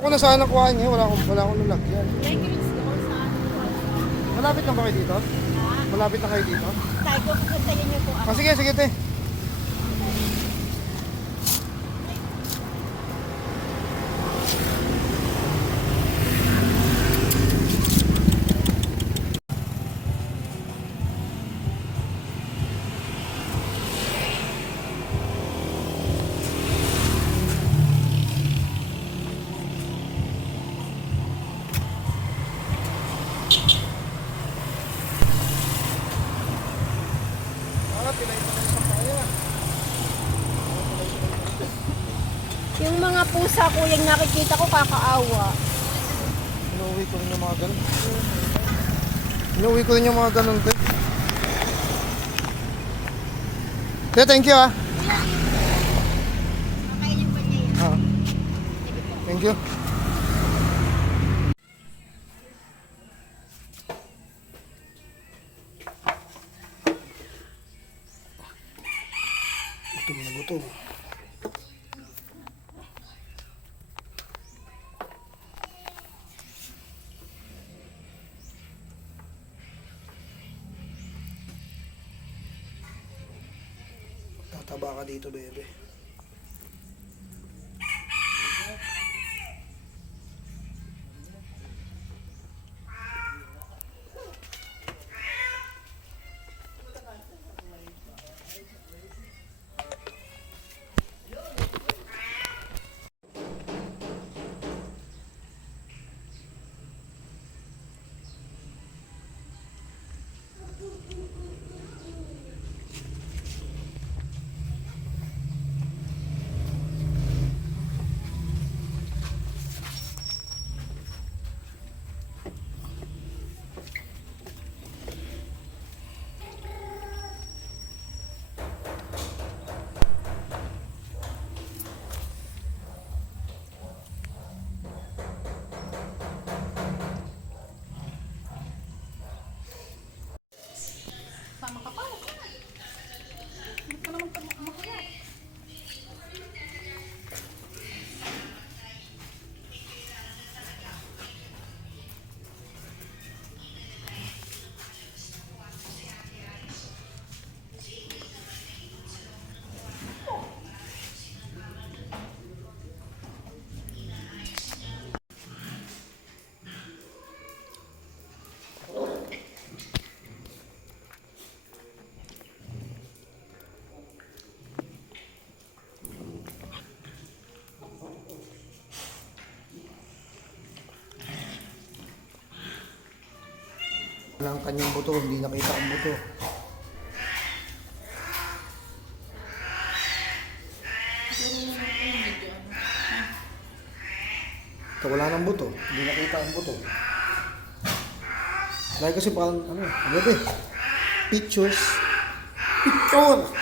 Ako na sana nakuha niyo, wala akong lalagyan. May grits doon sa ano. Malapit lang ba kayo dito? Ha? Malapit na kayo dito? Tayo ko pupuntayin niyo po ako. Ah, sige, te. Yung mga pusa ko, yung nakikita ko kakaawa. Inuwi ko rin yung mga ganun. Inuwi ko rin yung mga ganun, te. Te, thank you, ah. Kakainin ba niya yan? Ah. Thank you. Gutom na gutom. Tataba ka dito, bebe. Tama ka pa. Hindi ka naman makuha. Wala ang kanyang buto, hindi nakita ang buto. Ito, wala nang buto, hindi nakita ang buto. Dahil kasi parang, ano, pictures. Picture!